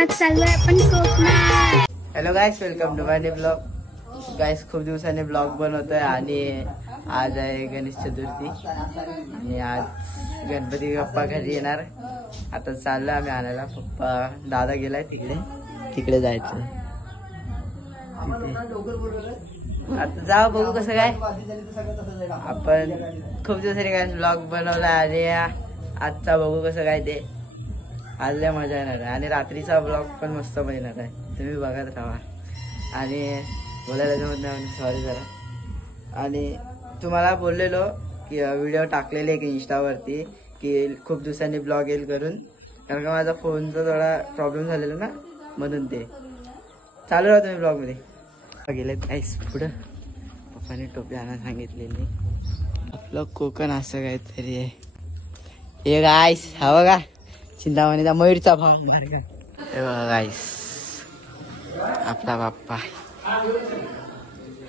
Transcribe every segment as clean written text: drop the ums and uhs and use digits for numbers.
कोकणात चाललोय आपण कोकणात. Hello guys, welcome to my new blog. Guys, खूप दिवसांनी ब्लॉग बनवतोय आणि आज आहे गणेश चतुर्थी आणि आज गणपती बाप्पा घरी येणार. आता चाललोय आम्ही आणायला. पप्पा दादा गेलाय तिकडे जायचं. आता जाऊ बघू कसं काय. आपण खूप दिवसांनी काय ब्लॉग बनवला आणि आजचा बघू कसं काय ते. आज लय मजा येणार आहे आणि रात्रीचा ब्लॉग पण मस्त बनणार आहे. तुम्ही बघत राहा. आणि बोलायला जमत नाही, सॉरी जरा. आणि तुम्हाला बोललेलो की व्हिडिओ टाकलेले की इंस्टावरती की खूप दिवसांनी ब्लॉग येईल करून, कारण का माझा फोनचा थोडा प्रॉब्लेम झालेला ना, म्हणून ते चालू राहा तुम्ही ब्लॉगमध्ये. गेले गाईस पुढं. पप्पाने टोपी आणायला सांगितलेली. आपलं कोकण असं काहीतरी आहे. हे गाईस हा बघा, चिंतामणीचा मयूरचा भाव. हे बघा गाईस, आपला बाप्पा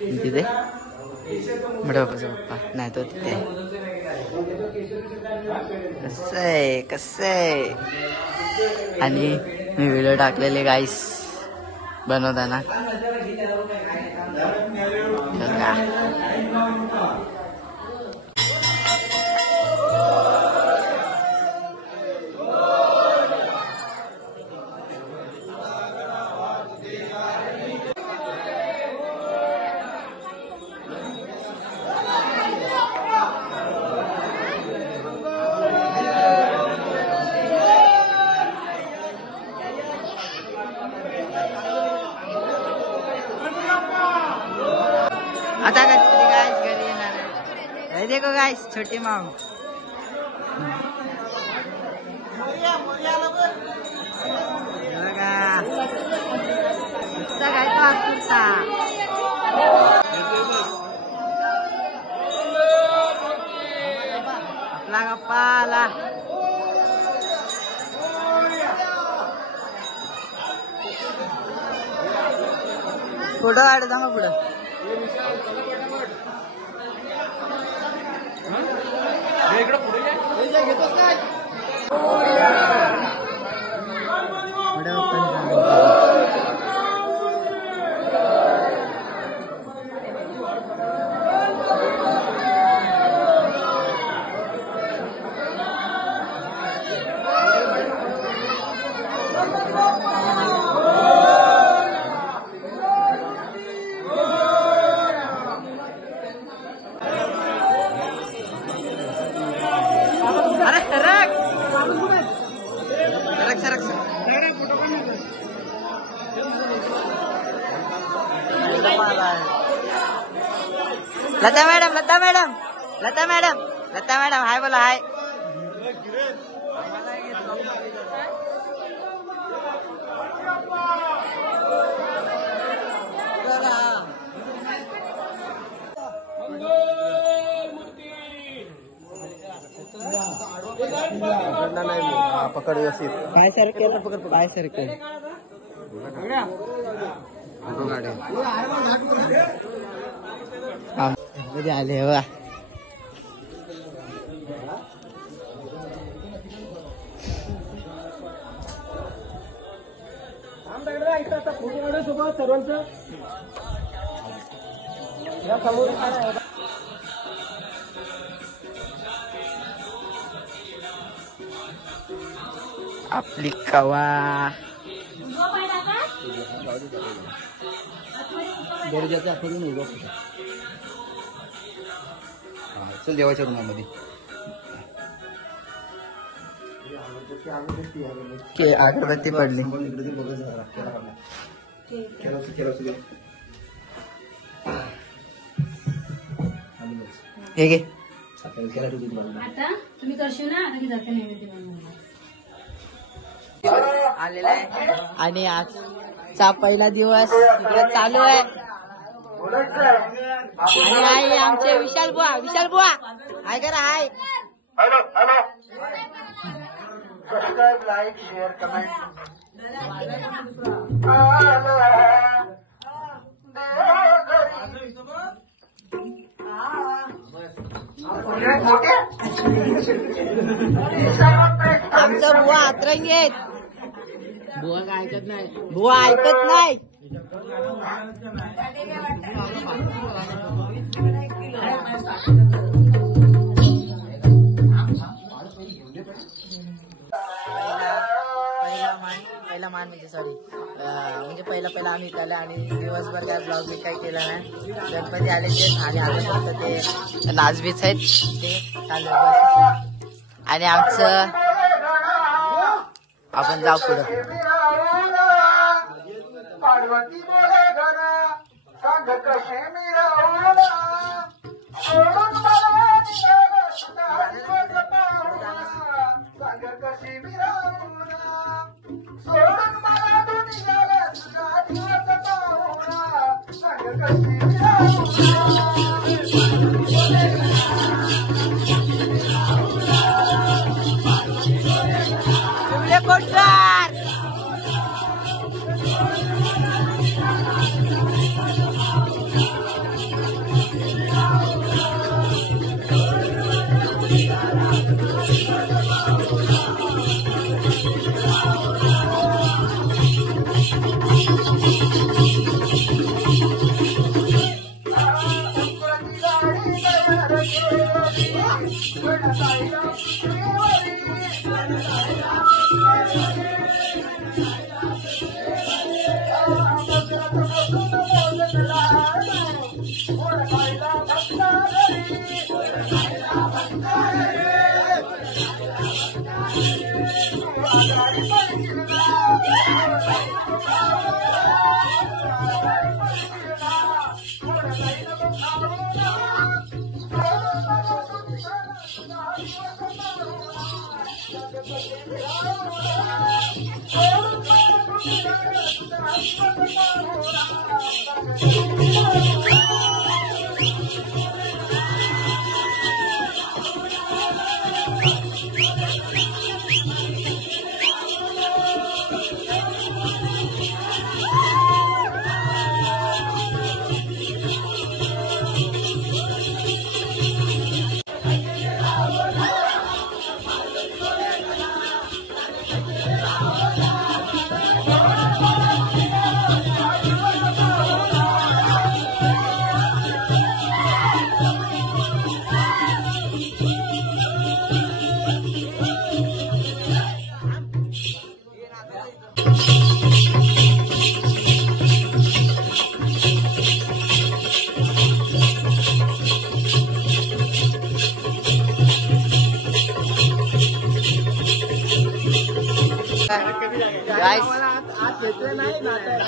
तिथे, मोठ्या बाप्पाचा बाप्पा नाही तो तिथे. कसं आहे. आणि मी व्हिडिओ टाकलेले गाईस बनवताना. आता गणपती गाईस घरी येणार आहे. हे देखो गाईस, छोटी माम. आपला गप्पा आला. पुढं वाढ जा मग पुढं. लता मॅडम हाय बोला. हाय. पकड व्यवस्थित. पाय सरकेल, पाय सरकेल. आले बघा. आपली कवा चल देवाच्या रूमामध्ये. अगरबत्ती पडली. हे घे. आता तुम्ही करशील ना, आता मी जाते नैवेद्य आलेला आहे आणि आजचा पहिला दिवस इकडे चालू आहे. आणि आहे आमचे विशाल बुवा हाय करा. Hi. Subscribe, like, share, comment. आमचं बुवा अतरंगी आहेत. बुवा ऐकत नाही. पहिला मान म्हणजे सॉरी म्हणजे पहिला आम्ही केला आणि दिवसभर काय ब्लॉग बी काही केला नाही. गणपती आले ते आणि आता फक्त ते नाचबीच आहेत ते चालू आहे. आणि आमचं आपण जाऊ पुढं.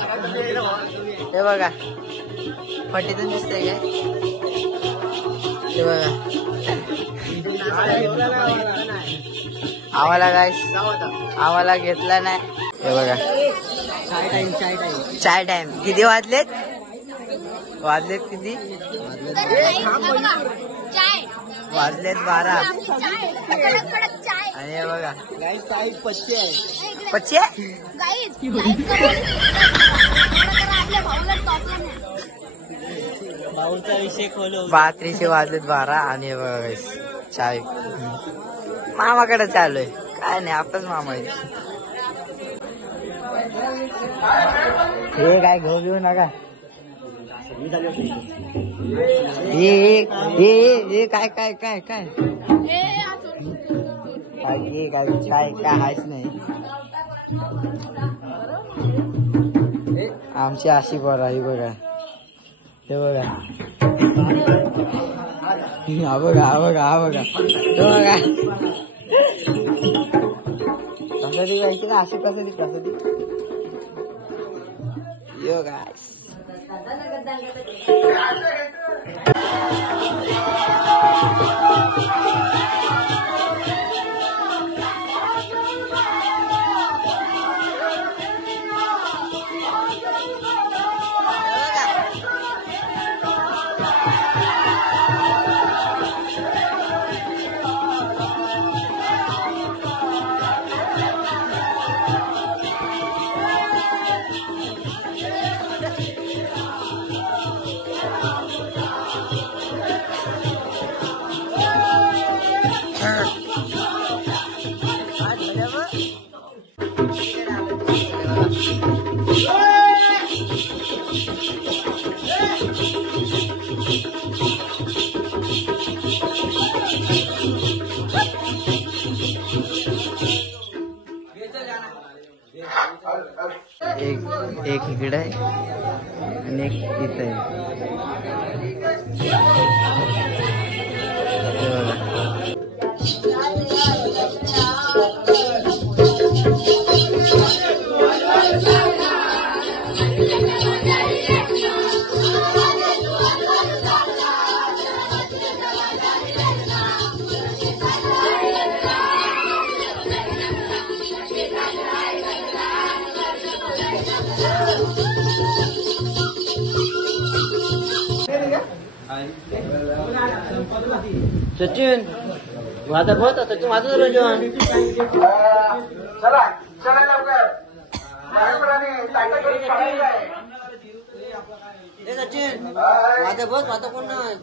हे बघा फटीतून दिसतंय काय ते बघा. आम्हाला घेतला नाही. हे बघा चाय टाइम किती वाजलेत किती वाजलेत 12. आणि हे बघा पच्चे रात्रीचे वाजलेत 12 आणि हे बघा चाय मामाकडे चालू आहे. काय नाही आपलाच मामा आहे. हे काय घेऊ घेऊ नका. हे काय काय काय काय काय काय काय हायच नाही. आमची अशी बरं ही बघा. हे बघा हा बघा हा बघा हा बघा हे बघा कसं जायचं का असं कसं यो गाइस एक इकडे आहे आणि एक इथे आहे. हे बघा. सचिन माझा बहुत सचिन माझं रोजन सचिन माझा बहुत माझा कोण नाही.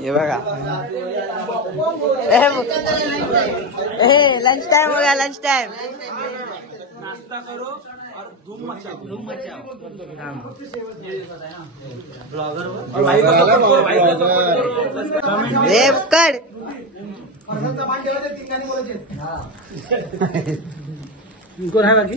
हे बघा लंच टाइम हो गया लंच टाइम. नाश्ता करो और धूम मचाओ. कर कोण आहे बाकी